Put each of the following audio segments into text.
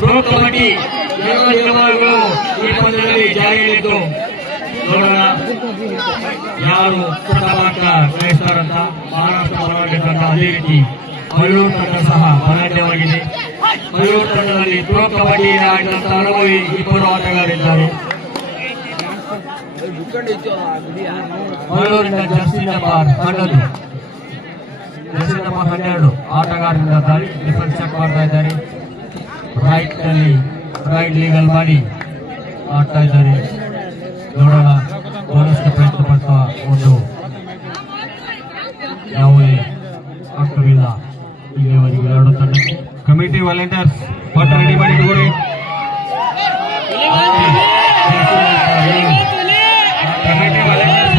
Pro kabaddi ಎಲ್ಲ ನಿಯಮಗಳು ಈ ಪಂದ್ಯದಲ್ಲಿ ಜಾರಿಯಲ್ಲಿದ್ದು ನೋಡೋಣ ಯಾರು ಪ್ರಥಮಾಂಕ ಗಳಿಸ್ತಾರಂತ. ಮಹಾರಾಷ್ಟ್ರ ಪರವಾಗಿ ತಂಡ, ಅದೇ ರೀತಿ ಮೈಸೂರು ತಂಡ ಸಹ ಬಲಾಢ್ಯವಾಗಿದೆ. ಮೈಸೂರು ತಂಡದಲ್ಲಿ ಪ್ರೋ ಕಬಡ್ಡಿ ಆಡಿದಂತಹ ಅನುಭವಿ ಇಬ್ಬರು ಆಟಗಾರರಿದ್ದಾರೆ. ಮೈಸೂರಿನ ಜರ್ಸಿ ನಂಬರ್ 12 ಆಟಗಾರರಿಂದ ದಾಳಿ ಡಿಫೆನ್ಸ್ ಚೆಕ್ ಮಾಡ್ತಾ ಇದ್ದಾರೆ. ರೈಟ್ ನಲ್ಲಿ ರೈಟ್ ಲೀಗಲ್ ಮಾಡಿ ಆಡ್ತಾ ಇದ್ದಾರೆ. ನೋಡೋಣ ಬೋನಸ್ಗೆ ಪ್ರಯತ್ನ ಪಡ್ತಾ ಒಂದು ಯಾವುದೇ ಅರ್ಥವಿಲ್ಲ ಇಲ್ಲಿಯವರೆಗೆ ಎರಡು ತಂಡಕ್ಕೆ. ಕಮಿಟಿ ವಾಲಂಟಿಯರ್ಸ್ ಪಟ್ಟ ರೆಡಿ ಮಾಡಿ ತಗೊಳ್ಳಿ. ಕಮಿಟಿ ವಾಲಂಟಿಯರ್ಸ್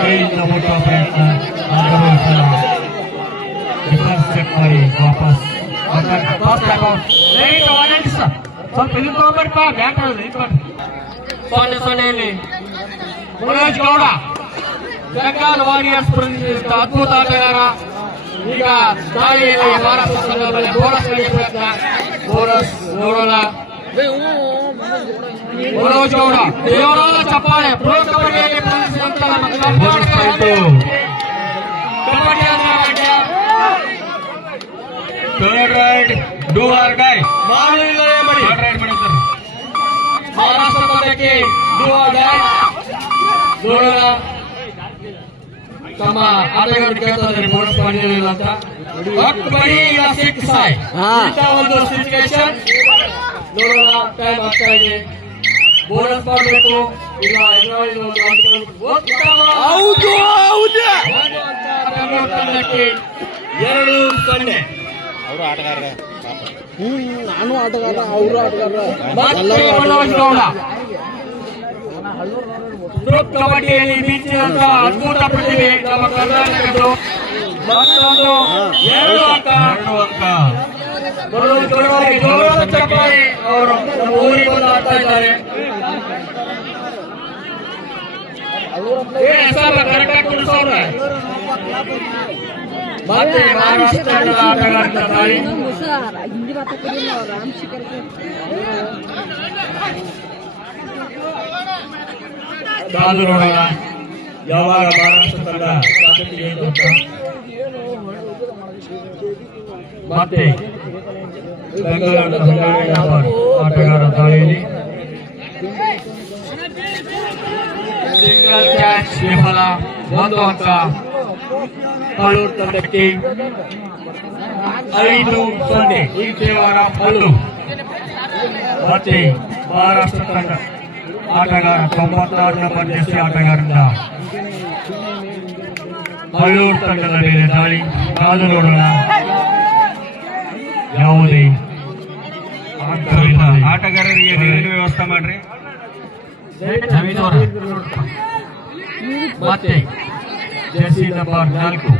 ಕೈಯಿಂದ ಮುಟ್ಟುವ ಪ್ರಯತ್ನ ಡಿಫೆನ್ಸ್ ಚೆಕ್ ಮಾಡಿ ವಾಪಸ್ ಸ್ವಲ್ಪ ಇಲ್ಲಿ ತಗೊಂಡ್ಬರ್ಪ ಬ್ಯಾಟ್ ಸೊನ್ನೆಯಲ್ಲಿ ಮನೋಜ್ ಗೌಡ ಬೆಂಗಾಲ್ ವಾರಿಯರ್ಸ್ ಪ್ರತಿನಿಧಿಸಿದ ಅದ್ಭುತ ಆಟಗಾರ. ಈಗ ದಾಳಿಯಲ್ಲಿ ಮಹಾರಾಷ್ಟ್ರ ತಂಡದಲ್ಲಿ ಬೋನಸ್ ಪ್ರಯತ್ನ. ಬೋನಸ್ ನೋಡೋಣ. ಮನೋಜ್ ಗೌಡ ದೇವರಾದ ಚಪ್ಪಾಳೆ. ಪ್ರೋ ಕಬಡ್ಡಿಯಲ್ಲಿ ಪ್ರದರ್ಶಿಸಿದಂತಹ third raid do or die Maharashtra ತಂಡಕ್ಕೆ ಡೂ ಆರ್ ಡೈ. ನೋಡೋಣ ತಮ್ಮ ಆಟಗಾರರು ಕೇಳ್ತಾ ಇದ್ದಾರೆ ಬೋನಸ್ ಮಾಡಿರಲಿಲ್ಲ ಅಂತ. ಬರೀ ಸಿಕ್ಸ್ ಒಂದು ಸಿಚುವೇಶನ್ ನೋಡೋಣ. ಟೈಮ್ ಆಗ್ತಾ ಇದೆ, ಬೋನಸ್ ಮಾಡಬೇಕು ಈಗ. ತಂಡಕ್ಕೆ 2-0. ಅವರು ಆಟಗಾರ, ನಾನು ಆಟಗಾರ, ಅವರು ಆಟಗಾರ. ಮನೋಜ್ ಗೌಡ ಪ್ರೋ ಕಬಡ್ಡಿಯಲ್ಲಿ ಮಿಂಚಿದಂತ ಅದ್ಭುತ ಪ್ರತಿಭೆ ನಮ್ಮ ಕರ್ನಾಟಕದ್ದು. ಮತ್ತೊಂದು 2 ಅಂಕ. ಮನೋಜ್ ಗೌಡರಿಗೆ ಗೌರವದ ಚಪ್ಪಾಳೆ. ಅವರು ನಮ್ಮ ಊರಿಗೆ ಬಂದು ಆಡ್ತಾ ಇದ್ದಾರೆ. ಕರೆಕ್ಟಾಗಿ ಕುಡಿಸೋರೆ. ಮತ್ತೆ ಮಹಾರಾಷ್ಟ್ರ ಆಟಗಾರರ ದಾಳಿ. ಕಾದು ನೋಡೋಣ ಯಾವಾಗ ಮಹಾರಾಷ್ಟ್ರ ತಂಡ ಮತ್ತೆ ಬೆಂಗಳೂರಿನ ಆಟಗಾರ ದಾಳಿಯಲ್ಲಿ ಸಿಂಗಲ್ ಕ್ಯಾಚ್ ವಿಫಲ. 1 ಅಂಕ ಮೈಸೂರು ತಂಡಕ್ಕೆ. 5-0 ಈ ದೇವರ ಹಲ್ಲು. ಮತ್ತೆ ಮಹಾರಾಷ್ಟ್ರ ತಂಡ ಆಟಗಾರ 96 ನಂಬರ್ ಜೆರ್ಸಿ ಆಟಗಾರರಿಂದ ಮೈಸೂರು ತಂಡದ ಮೇಲೆ ದಾಳಿ. ಕಾದು ನೋಡೋಣ ಯಾವುದೇ ಆಟಗಾರರಿಗೆ ನೀರಿನ ವ್ಯವಸ್ಥೆ ಮಾಡ್ರಿ. ಮತ್ತೆ ಜೆರ್ಸಿ ನಂಬರ್ 4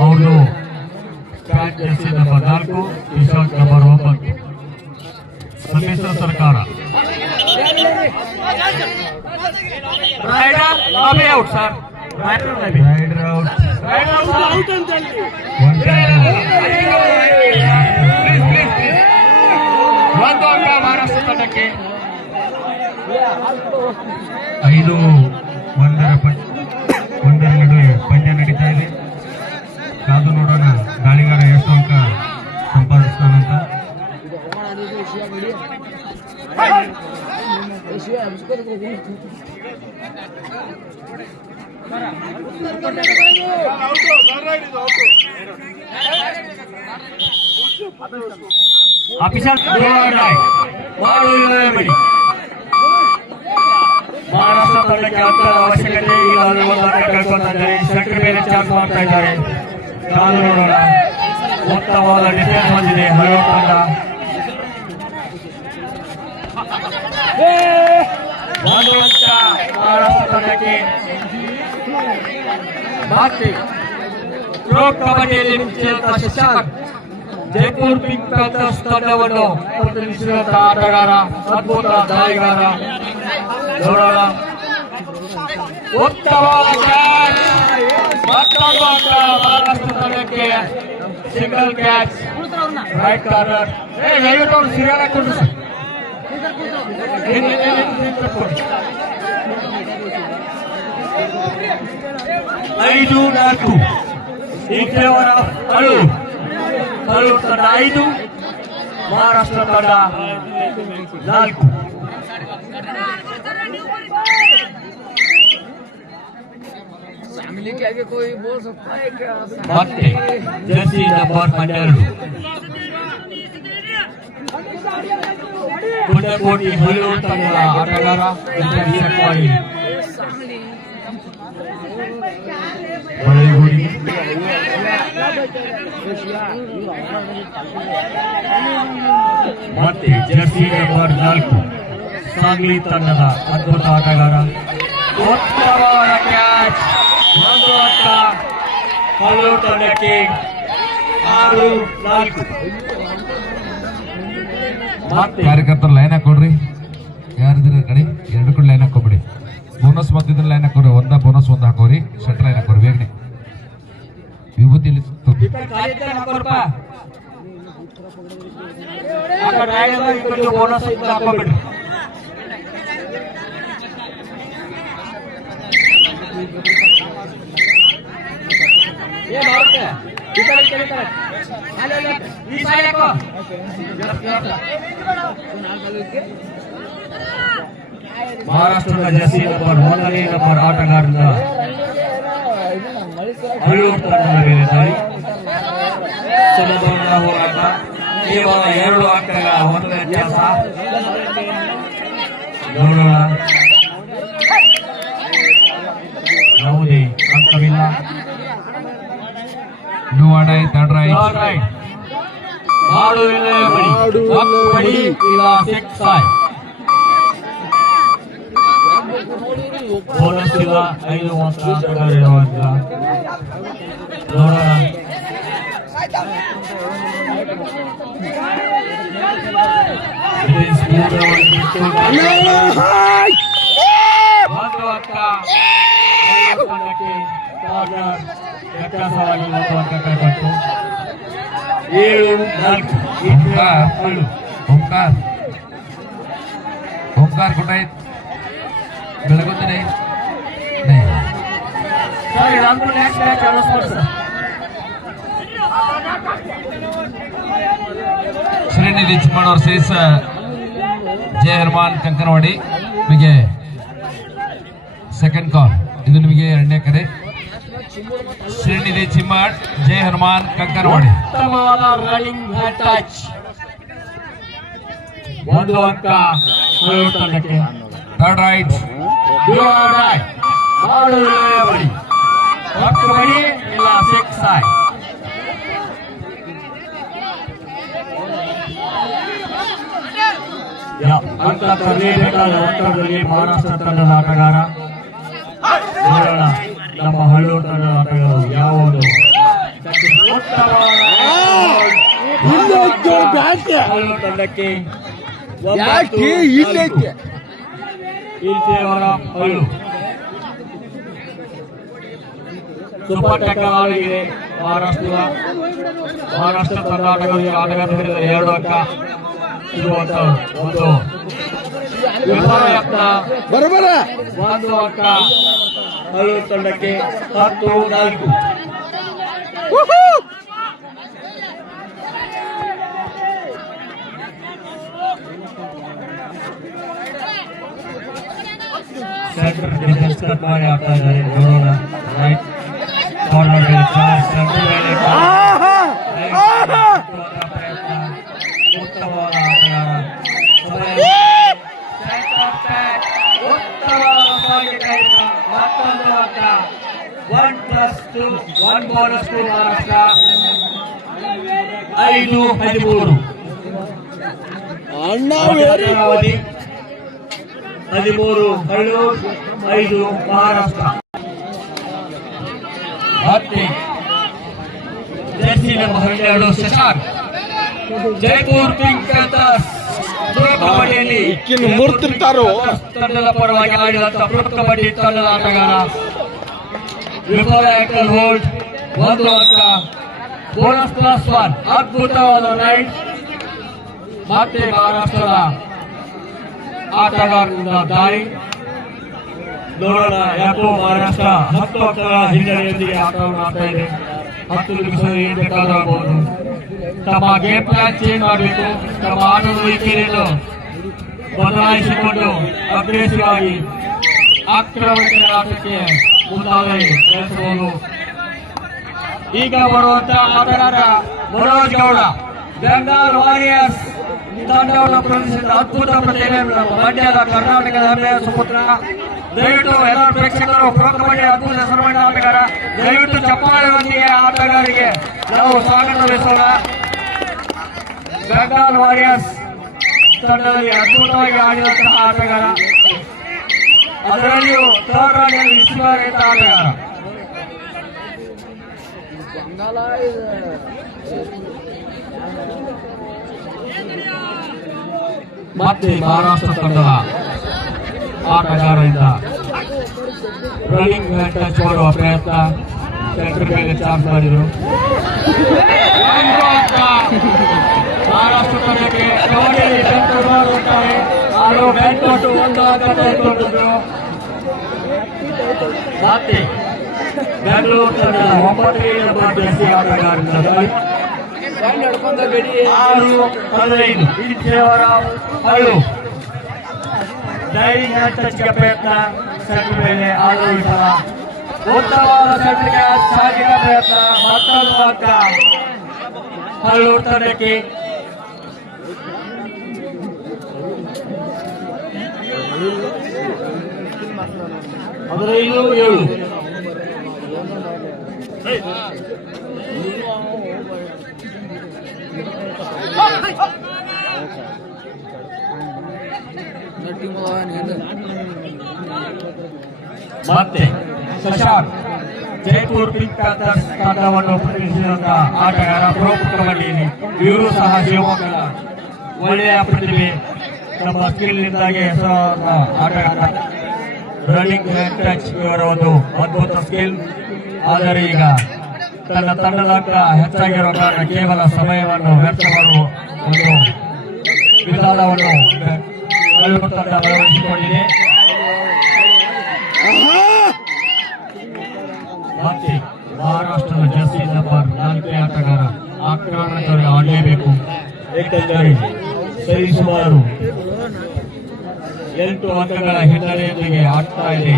ಅವ್ರದ್ದು stat Jersey number 4 T shirt number 9 ಸಮ್ಮಿಶ್ರ ಸರ್ಕಾರ. Rider out sir. Rider out. ಒಂದು ಅಂಕ ಮಹಾರಾಷ್ಟ್ರ ತಂಡಕ್ಕೆ. 5-1 ನಡುವೆ ಪಂದ್ಯ ನಡೀತಾ ಇದೆ. ಕಾದು ನೋಡೋಣ ದಾಳಿಗಾರ ಎಷ್ಟು ಅಂಕ ಸಂಪಾದಿಸ್ತಾನಂತ. ಅಫಿಷಿಯಲ್ ಮಹಾರಾಷ್ಟ್ರ ತಂಡಕ್ಕೆ ಅಂತರ ಅವಶ್ಯಕತೆ ಇಲ್ಲ. ಒಂದು ಆಟ ಕಳ್ಕೊತಾ ಇದ್ದಾರೆ. ಸೆಂಟರ್ ಮೇಲೆ ಚಾನ್ಸ್ ಮಾಡ್ತಾ ಇದ್ದಾರೆ. ಕಾದು ನೋಡೋಣ. ಉತ್ತಮವಾದ ಡಿಫೆನ್ಸ್ ಬಂದಿದೆ ಹಲವು ತಂಡ. ಒಂದು ಅಂಕ ಮಹಾರಾಷ್ಟ್ರ ತಂಡಕ್ಕೆ. ಮತ್ತೆ ಪ್ರೋ ಕಬಡ್ಡಿಯಲ್ಲಿ ಮಿಂಚಿದಂತಹ ಶಶಾಂಕ್ ಜೈಪುರ್ ಪಿಂಕ್ ಪ್ಯಾಂಥರ್ಸ್ ತಂಡವನ್ನು ಪ್ರತಿನಿಧಿಸಿದಂತಹ ಆಟಗಾರ, ಅದ್ಭುತ ದಾಳಿಗಾರ. ನೋಡೋಣ ಉತ್ತಮವಾದ ಮತ್ತೊಂದು ಅಂಕ ಮಹಾರಾಷ್ಟ್ರ ತಂಡಕ್ಕೆ ಸಿಂಗಲ್ ಕ್ಯಾಚ್ ರೈಟ್ ಕಾರ್ನರ್. ದಯವಿಟ್ಟು ಅವ್ರು ಸೀರಿಯಲ್ ಹಾಕೊಂಡು sir 5-4 in favor of Alur. Alur ತಂಡ 5, ಮಹಾರಾಷ್ಟ್ರ ತಂಡ 4. फैमिली के आगे कोई बोल सकता है क्या? ಮತ್ತೆ ಜರ್ಸಿ ನಂಬರ್ 12 ಗುಂಡಕೋಟಿ ಹಲೂರು ತಂಡದ ಆಟಗಾರ ಮಾಡಿ ಬಳೆಗುಡಿ. ಮತ್ತೆ ಜರ್ಸಿ ನಂಬರ್ 4 ಸಾಂಗ್ಲಿ ತಂಡದ ಅದ್ಭುತ ಆಟಗಾರ. ಉತ್ತಮವಾದ ಕ್ಯಾಚ್. ಒಂದು ಅಂಕ ಹಲೂರು ತಂಡಕ್ಕೆ 6-4. ಕಾರ್ಯಕರ್ತರು ಲೈನ್ ಹಾಕೊಡ್ರಿ. ಯಾರಿದ್ರೆ ಕಡೆ 2 ಕಡೆ ಲೈನ್ ಹಾಕೋಬಿಡಿ. ಬೋನಸ್ ಮತ್ತಿದ್ರೆ ಲೈನ್ ಹಾಕೋರಿ. ಬೋನಸ್ ಒಂದು ಹಾಕೋರಿ. ಶೆಟ್ರ್ ಲೈನ್ ಹಾಕೋರಿ ಬೇಗನೆ. ವಿಭೂತಿಯಲ್ಲಿ ಬೋನಸ್ ಹಾಕೋಬಿಡ್ರಿ. ಮಹಾರಾಷ್ಟ್ರದ ಜರ್ಸಿ ನಂಬರ್ 1ನೇ ನಂಬರ್ ಆಟಗಾರರಿಂದ ಹಲೂರು ತಂಡದ ಮೇಲೆ ದಾಳಿ. ಸಮಬಲ ಹೋರಾಟ. ಕೇವಲ 2 ಅಂಕಗಳ ಒಂದು ವ್ಯತ್ಯಾಸ. ನೋಡೋಣ, ಯಾವುದೇ ಅಂಕವಿಲ್ಲ. Third right. ಮಾಡು ಇಲ್ಲ ಬಡಿ ಇಲ್ಲ ಸಿಕ್ಸಾಯ್. ಬೋನಸ್ ಇಲ್ಲ. 5 ಮಾತ್ರ ಆಟಗಾರರಿರುವಂತ ನೋಡೋಣ. ಒಂದು ಅಂಕ ತಂಡಕ್ಕೆ ವ್ಯತ್ಯಾಸವಾಗಿ 1 ಅಂಕ ಕೈಗೊಟ್ಟು 7-4. ओंकार कुठे आहेत? बेळगुंदी नाही. सर इलांतून next match announce sir. Srinidhi Chimmanna ಅವ್ರ ಸೇಸ್ ಜಯ ಹನುಮಾನ್ ಕಂಕನವಾಡಿ ನಿಮಗೆ ಸೆಕೆಂಡ್ ಕಾಲ್. ಇದು ನಿಮಗೆ 2ನೇ ಕರೆ. ಶ್ರೀನಿಧಿ ಚಿಮ್ಮಡ್ ಜಯ ಹನುಮಾನ್ ಕಂಕನವಾಡಿ. ಉತ್ತಮವಾದ ರನ್ನಿಂಗ್ ಟಚ್. 1 ಅಂಕ ಹಲೂರು ತಂಡಕ್ಕೆ. Third right. ಮಾಡು ಇಲ್ಲ ಬಡಿ. ಒಟ್ಟು ಬಡಿ ಇಲ್ಲ ಸಿಕ್ಸಾಯ್. ಅಂಕ ತರಲೇಬೇಕಾದ ಅಂತರದಲ್ಲಿ ಮಹಾರಾಷ್ಟ್ರ ತಂಡದ ಆಟಗಾರ. ನೋಡೋಣ ನಮ್ಮ ಹಳ್ಳೂರು ತಂಡದ ಆಟಗಾರರು ಯಾವುದು. ಹಳ್ಳೂರು ತಂಡಕ್ಕೆ ಹಳ್ಳು ಸೂಪರ್ ಟ್ಯಾಕಲ್ ಆಗಿದೆ. ಮಹಾರಾಷ್ಟ್ರ ತಂಡ ಆಟಗಾರರಿಂದ 2 ಅಂಕ ಸಿಗುವಂತ ಒಂದು बरोबर 1 ಅಂಕ ಹಳ್ಳೂರು ತಂಡಕ್ಕೆ 10-4. ಸೆಂಟರ್ ಡಿಫೆನ್ಸ್ ಕಟ್ ಮಾಡಿ ಆಗ್ತಾ ಇದ್ದಾರೆ. ನೋಡೋಣ. ರೈಟ್ ಕಾರ್ನರ್ ಸೆಂಟರ್ ಮೇಲೆ ಪ್ರಯತ್ನ. ಉತ್ತಮವಾದ ಆಟಗಾರ. ಮತ್ತೊಂದು ಅಂಕ. 1+2 1 ಬೋನಸ್ ಟು ಮಹಾರಾಷ್ಟ್ರ. 5-13. ಅವಧಿ 13 ಹಳ್ಳೂರು 5 ಮಹಾರಾಷ್ಟ್ರ. ಮತ್ತೆ Jersey number 12 Shashank Jaipur pink panthers ಕಬಡ್ಡಿಯಲ್ಲಿ ಮೂರ್ತಿರ್ತಾರೋ ತಂಡದ ಪರವಾಗಿ ಆಡಿದಂತ ಪ್ರೊ ಕಬಡ್ಡಿ ತಂಡದ ಆಟಗಾರ. ವಿಫಲ ಆಂಕಲ್ ಹೋಲ್ಡ್ 1 ಅಂಕ. ಬೋನಸ್ +1. ಅದ್ಭುತವಾದ ರೈಡ್. ಮತ್ತೆ ಮಹಾರಾಷ್ಟ್ರದ ಆಟಗಾರರಿಂದ ದಾಳಿ. ನೋಡೋಣ ಯಾಕೋ ಮಹಾರಾಷ್ಟ್ರ 10 ಅಂಕಗಳ ಹಿನ್ನಡೆಯೊಂದಿಗೆ ಆಟವನ್ನು ಆಡ್ತಾ ಇದೆ. 10 ನಿಮಿಷ ಏನು ಬೇಕಾಗಬಹುದು. ತಮ್ಮ ಗೇಮ್ ಪ್ಲಾನ್ ಚೇಂಜ್ ಮಾಡಬೇಕು. ತಮ್ಮ ಆಟದ ರೀತಿಯನ್ನು ಬದಲಾಯಿಸಿಕೊಂಡು ಅಗ್ರೆಸಿವ್ ಆಗಿ ಆಕ್ರಮಣದ ಆಟಕ್ಕೆ ಮುಂದಾಗಿ ನಡೆಸಬಹುದು. ಈಗ ಬರುವಂತಹ ಆಟಗಾರ ಮನೋಜ್ ಗೌಡ, ಬೆಂಗಾಲ್ ವಾರಿಯರ್ಸ್ ತಂಡವನ್ನು ಪ್ರದರ್ಶಿಸಿದ ಅದ್ಭುತ ಪ್ರತಿಭೆ ಮಂಡ್ಯದ ಕರ್ನಾಟಕದ ಹೆಮ್ಮೆಯ ಸುಪುತ್ರ. ದಯವಿಟ್ಟು ಎಲ್ಲ ಪ್ರೇಕ್ಷಕರು ಪ್ರೊ ಕಬಡ್ಡಿ ಅದ್ಭುತ ಹೆಸರುವಾದ ಆಟಗಾರ, ದಯವಿಟ್ಟು ಚಪ್ಪಾಳೆಯೊಂದಿಗೆ ಆಟಗಾರರಿಗೆ ನಾವು ಸ್ವಾಗತ ಬಯಸೋಣ. ಬೆಂಗಾಲ್ ವಾರಿಯರ್ಸ್ ತಂಡದಲ್ಲಿ ಅದ್ಭುತವಾಗಿ ಆಡಿದಂತಹ ಆಟಗಾರ, ಅದರಲ್ಲಿಯೂ ಥರ್ಡ್ ರಾಜ್ಯದಲ್ಲಿ ವಿಶ್ವರಹಿತ ಆಟಗಾರ. ಮತ್ತೆ ಮಹಾರಾಷ್ಟ್ರ ತಂಡದ ಆಟಗಾರರಿಂದ ರನ್ನಿಂಗ್ ಟಚ್ ಮಾಡುವ ಪ್ರಯತ್ನ. ಸೆಂಟರ್ ಮೇಲೆ ಚಾರ್ಜ್ ಮಾಡಿದರು. ಮಹಾರಾಷ್ಟ್ರ ತಂಡಕ್ಕೆ ಕಬಡ್ಡಿಯಲ್ಲಿ ಬೆಂಟು ಮಾಡುತ್ತಾರೆ. ಅವರು ಬೆಂಟು 1 ಅಂಕ ತೆಗೆದುಕೊಂಡಿದ್ದರು. ಮತ್ತೆ ಬೆಂಗಳೂರು ತಂಡದ 9ನೇ ನಂಬರ್ ಜೆರ್ಸಿ ಆಟಗಾರರಿಂದ 6-15 ದೇವರಾವ್ ಹಳ್ಳು ಡೈವಿಂಗ್ ಟಚ್ಗೆ ಪ್ರಯತ್ನ. ಸೆಂಟರ್ ಮೇಲೆ ಆದರೂ ವಿಫಲ. ಉತ್ತಮವಾದ ಸೆಂಟರ್ಗೆ ಸಾಗಿದ ಪ್ರಯತ್ನ. ಮತ್ತೊಂದು ಅಂಕ ಹಳ್ಳೂರು ತಂಡಕ್ಕೆ. ಅದರ 7 ಮತ್ತೆ ಶಶಾಂಕ್ ಜೈಪುರ್ ಪಿಂಕ್ ಪ್ಯಾಂಥರ್ಸ್ ತಂಡವನ್ನು ಪ್ರತಿನಿಧಿಸಿದಂತಹ ಆಟಗಾರ. ಪ್ರೊ ಕಬಡ್ಡಿಯಲ್ಲಿ ಇವರು ಸಹ ಶಿವಮೊಗ್ಗದ ಒಳ್ಳೆಯ ಪ್ರತಿಭೆ. ತಮ್ಮ ಸ್ಕಿಲ್ನಿಂದಾಗಿ ಹೆಸರಾದ ಆಟಗಾರ. ರನ್ನಿಂಗ್ ಟಚ್ ಇವರ ಒಂದು ಅದ್ಭುತ ಸ್ಕಿಲ್. ಆದರೆ ಈಗ ತನ್ನ ತಂಡದ ಅಂಕ ಹೆಚ್ಚಾಗಿರುವ ಕಾರಣ ಕೇವಲ ಸಮಯವನ್ನು ವ್ಯರ್ಥ ಮಾಡುವ ಒಂದು ವಿಧಾನವನ್ನು ತಂಡ ಅಳವಡಿಸಿಕೊಂಡಿದೆ. ಮತ್ತೆ ಮಹಾರಾಷ್ಟ್ರದ ಜೆರ್ಸಿ ನಂಬರ್ 4 ಆಟಗಾರ ಆಕ್ರಮಣಕಾರಿ ಆಡಲೇಬೇಕು. ಏಕೆಂದರೆ ಸರಿಸುಮಾರು 8 ಅಂಕಗಳ ಹಿನ್ನಡೆಯೊಂದಿಗೆ ಆಡ್ತಾ ಇದೆ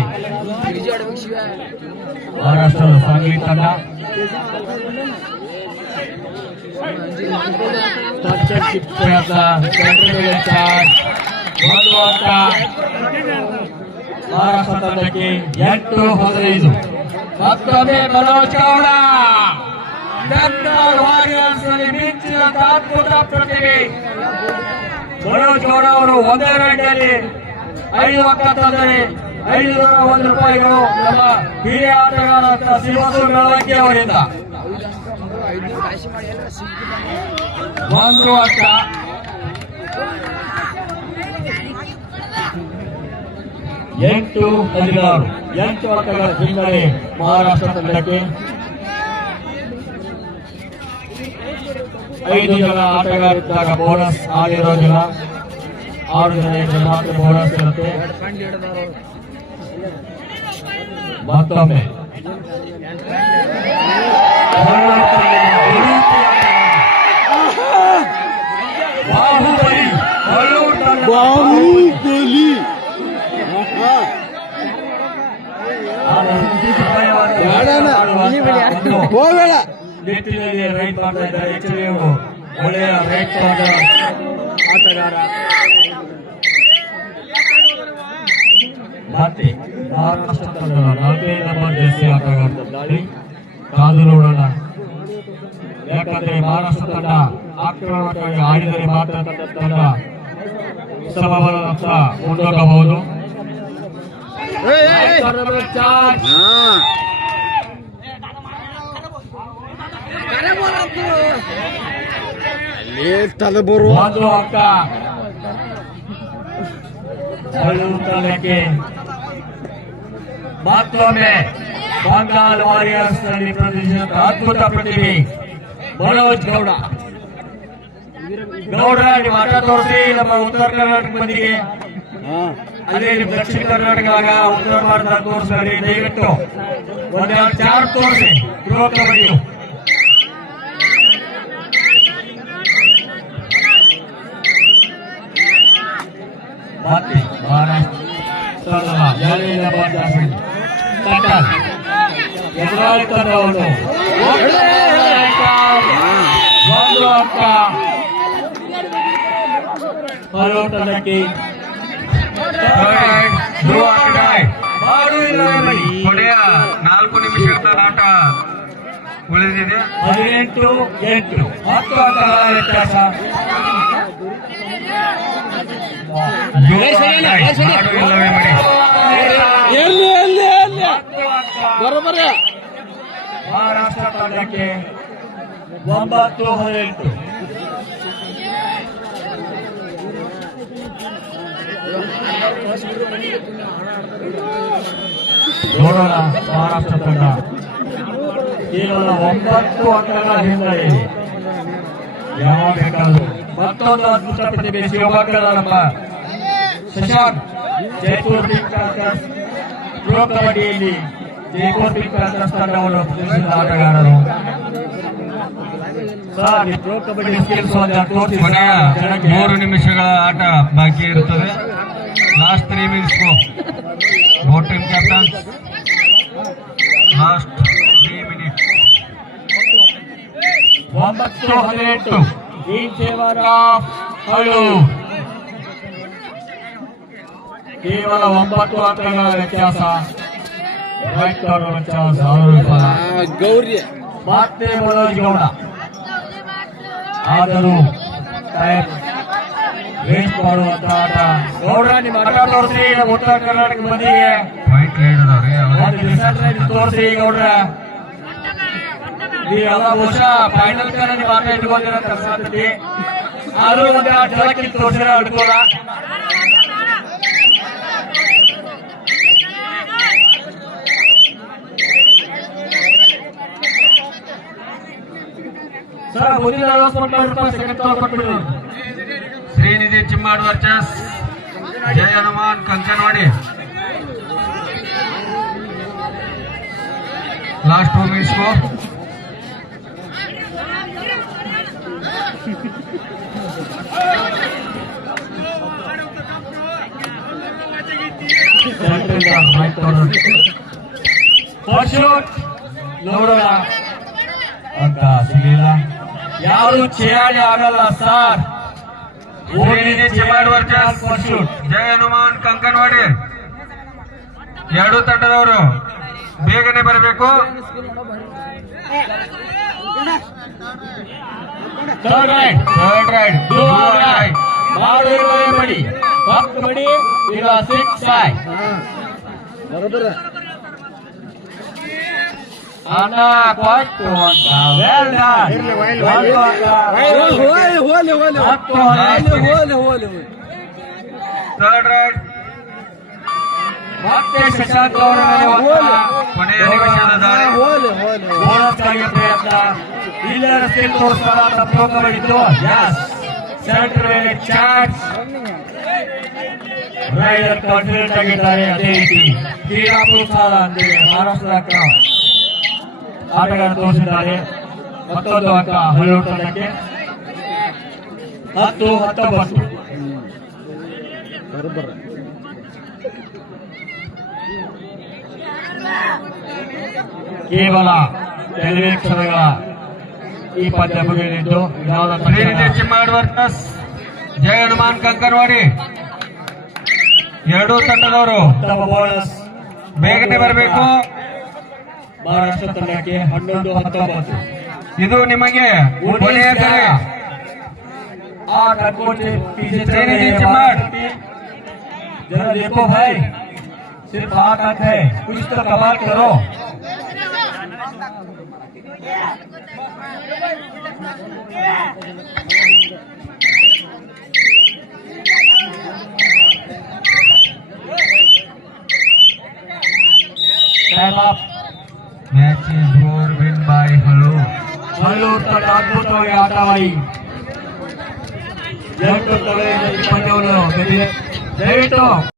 ಮಹಾರಾಷ್ಟ್ರದ ಸಾಂಗ್ಲಿ ತಂಡ. ಮಹಾರಾಷ್ಟ್ರ ತಂಡಕ್ಕೆ 8-15. ಮತ್ತೊಮ್ಮೆ ಮನೋಜ್ ಗೌಡ, ಬೆಂಗಾಲ್ ವಾರಿಯರ್ಸ್ ನಲ್ಲಿ ಮಿಂಚಿದಂತ ಅದ್ಭುತ ಪ್ರತಿಭೆ ಮನೋಜ್ ಗೌಡ ಅವರು ಒಂದೇ ರೈಡ್ನಲ್ಲಿ 5 ಅಂಕ ತಂದರೆ 501 ರೂಪಾಯಿಗಳು ನಮ್ಮ ಹಿರಿಯ ಆಟಗಾರ ಶ್ರೀನಿವಾಸ ಬೆಳವಣಿಗೆ ಅವರಿಂದ 1 ಅಂಕ. ಎಂಟು 16 8 ಅಂಕಗಳ ಹಿನ್ನಡೆ ಮಹಾರಾಷ್ಟ್ರ ತಂಡಕ್ಕೆ. 5 ಜನ ಆಟಗಾರಿದ್ದಾಗ ಬೋನಸ್ ಆಗಿರೋದಿಲ್ಲ. 6 ಜನ ಮಾತ್ರ ಬೋನಸ್ ಇರುತ್ತೆ. ಮತ್ತೊಮ್ಮೆ ಬಾಹುಬಲಿ ನಿಟ್ಟಿನಲ್ಲಿ ರೈಟ್ ಮಾಡ್ತಾ ಇದ್ದಾರೆ. ಆಕ್ಚುಲಿ ಒಳ್ಳೆಯ ರೈಟ್ ಆಟಗಾರ. ಮತ್ತೆ ಮಹಾರಾಷ್ಟ್ರ ತಂಡದ 4ನೇ ನಂಬರ್ ಜೆರ್ಸಿ ಆಟಗಾರದ ದಾಳಿ ಕಾದು ನೋಡೋಣ. ಯಾಕಂದ್ರೆ ಮಹಾರಾಷ್ಟ್ರ ತಂಡ ಆಕ್ರಮಣಕ್ಕಾಗಿ ಆಡಿದರೆ ಮಾತ್ರ ತಂಡ ಸಮಬಲದತ್ತ ಮುಂದೋಗಬಹುದು. ಒಂದು ಅಂಕ ತಂಡಕ್ಕೆ. ಮತ್ತೊಮ್ಮೆ ಬಂಗಾಲ್ ವಾರಿಯರ್ಸ್ ನಲ್ಲಿ ಪ್ರದರ್ಶಿಸಿದ ಅದ್ಭುತ ಪ್ರತಿಭೆ ಮನೋಜ್ ಗೌಡ. ಗೌಡ್ರ ನಿಮ್ಮ ಆಟ ತೋರಿಸಿ ನಮ್ಮ ಉತ್ತರ ಕರ್ನಾಟಕ ಮಂದಿಗೆ, ಅದೇ ನಿಮ್ಮ ದಕ್ಷಿಣ ಕರ್ನಾಟಕ ಉತ್ತರ ಭಾರತ ತೋರಿಸ್ಬೇಡಿ ದಯವಿಟ್ಟು. ಒಂದೆರಡು ಚಾರ್ಟ್ ತೋರಿಸಿ ಪ್ರೋ ಕಬಡ್ಡಿ. ಮತ್ತೆ ಮಹಾರಾಷ್ಟ್ರದ ಎದುರಾಳಿ ತಂಡವನ್ನು ಒಂದು ಅಂಕ ಹಲೋ ತಂಡಕ್ಕೆ ಕೊನೆಯ 4 ನಿಮಿಷಗಳ ಆಟ ಉಳಿದಿದೆ. 18-8 10 ಅಂಕಗಳ ವ್ಯತ್ಯಾಸ. ಬರೋಬರ ಮಹಾರಾಷ್ಟ್ರ ತಂಡಕ್ಕೆ 9-18. ನೋಡೋಣ ಮಹಾರಾಷ್ಟ್ರ ತಂಡ ಕೇವಲ 9 ಅಂಕಗಳ ಹಿಂದೆ ಇದೆ. ಯಾವ ಬೇಕಾದರೂ ಮತ್ತೊಂದು ಅದ್ಭುತ ಪ್ರತಿಭೆ ಶಿವಭಕ್ತರಪ್ಪ Shashank Jaipur pink panthers pro ಕಬಡ್ಡಿಯಲ್ಲಿ ಜೈಪುರ್ ಪಿಂಕ್ ಪ್ಯಾಂಥರ್ಸ್ ತಂಡವನ್ನು ಪ್ರತಿನಿಧಿಸಿದ ಆಟಗಾರರು. ಪ್ರೋ ಕಬಡ್ಡಿ ಸ್ಕಿಲ್ಸ್ ಕೊನೆಯ 3 ನಿಮಿಷಗಳ ಆಟ ಬಾಕಿ ಇರುತ್ತದೆ. Last 3 minutes boat team captain. Last 3 minutes. 9-18 in favor of ಹಳ್ಳು. ಕೇವಲ 9 ಅಂಕಗಳ ವ್ಯತ್ಯಾಸ. ಗೌರಿ ಮತ್ತೆ ಮನೋಜ್ ಗೌಡ ಆದರೂ ಟೈಮ್ ವೇಸ್ಟ್ ಮಾಡುವಂತ ಆಟ. ಗೌಡ ನಿಮ್ಮ ಆಟ ತೋರಿಸಿ ಉತ್ತರ ಕರ್ನಾಟಕ ಮಂದಿಗೆ ಪಾಯಿಂಟ್ ಲೀಡ್ ಅದಾವ್ರಿ. ತೋರಿಸಿ ಗೌಡ್ರ ನೀವೆಲ್ಲ ಬಹುಶಃ ಫೈನಲ್ ಕನ್ನ ನಿಮ್ಮ ಆಟ ಇಟ್ಕೊಂಡಿರೋ ಸಾಧ್ಯತೆ. ಆದ್ರೂ ಒಂದು ಜಲಕ್ಕೆ ತೋರಿಸಿದ್ರೆ ಅಡ್ಕೋಲ್ಲ. ಸರ್ ಮುಂದಿನ ಸೆಕೆಂಡ್ ಕಾಲ್ ಕೊಟ್ಬಿಡಿ. Srinidhi Chimmad versus Jaya Hanuman Kankanwadi. Last 2 minutes. ನೋಡೋಣ ಅಂತ ಸಿಗಲಿಲ್ಲ. ಯಾರು ಚೇಳಿ ಆಗಲ್ಲ ಸರ್. ಚಿಮ್ಮಾಡ್ ವರ್ಚಸ್ ಜಯ ಹನುಮಾನ್ ಕಂಕನವಾಡಿ. 2 ತಂಡದವರು ಬೇಗನೆ ಬರಬೇಕು. ಥರ್ಡ್ ರೈಡ್ ಮಾಡಿ ಕಬಡ್ಡಿ ಈಗ 6-5. ಬರೋಬರ ಅಣ್ಣ ಕೊಟ್ಟು ಅಂತ ವೆಲ್ ಡನ್. ಥರ್ಡ್ ರೈಡ್ ಮತ್ತೆ ಶಶಾಂಕ್ ಅವರ ಮೇಲೆ ಕೊನೆಯ ನಿಮಿಷದ ದಾಳಿ. ಬೋನಸ್ ಗಾಗಿ ಪ್ರಯತ್ನ. ಇಲ್ಲೇ ರಸ್ತೆ ತೋರಿಸ್ತಾರ ಪ್ರೋ ಕಬಡ್ಡಿದ್ದು. ಯಸ್ ಸೆಂಟರ್ ಮೇಲೆ ಚಾನ್ಸ್. ರೈಡರ್ ಕಾನ್ಫಿಡೆಂಟ್ ಆಗಿದ್ದಾರೆ. ಅದೇ ರೀತಿ ಕ್ರೀಡಾ ಪ್ರೋತ್ಸಾಹ ಅಂದರೆ ಮಹಾರಾಷ್ಟ್ರ ಆಟಗಾರ ತೋರಿಸಿದ್ದಾರೆ. ಮತ್ತೊಂದು ಅಂಕ ಹಳ್ಳು ತಂಡಕ್ಕೆ. 10-19. ಬರೋಬರ ಕೇವಲ ಕೆಲವೇ ಕ್ಷಣಗಳ ಈ ಪಂದ್ಯ ಮುಗಿಯಲಿದ್ದು ಶ್ರೀನಿಧಿ ಚಿಮ್ಮಾಡ್ ವರ್ಸಸ್ ಜಯ ಹನುಮಾನ್ ಕಂಕನವಾಡಿ. 2 ತಂಡದವರು ಬೋನಸ್ ಬೇಗನೆ ಬರಬೇಕು. ಮಹಾರಾಷ್ಟ್ರ ತಂಡಕ್ಕೆ 11-19. ಇದು ನಿಮಗೆ ಕೊನೆಯ ಕರೆ. ಶ್ರೀನಿಧಿ चिम्माड़ जरा देखो भाई, सिर्फ 8 अंक है, कुछ तो कमाल करो. Time up. Match is over win by Hallur. Hallur ತಂಡ ಅದ್ಭುತವಾಗಿ ಆಟವಾಡಿ 8 ಪಂದ್ಯವನ್ನು ಗೆದ್ದಿದೆ. ದಯವಿಟ್ಟು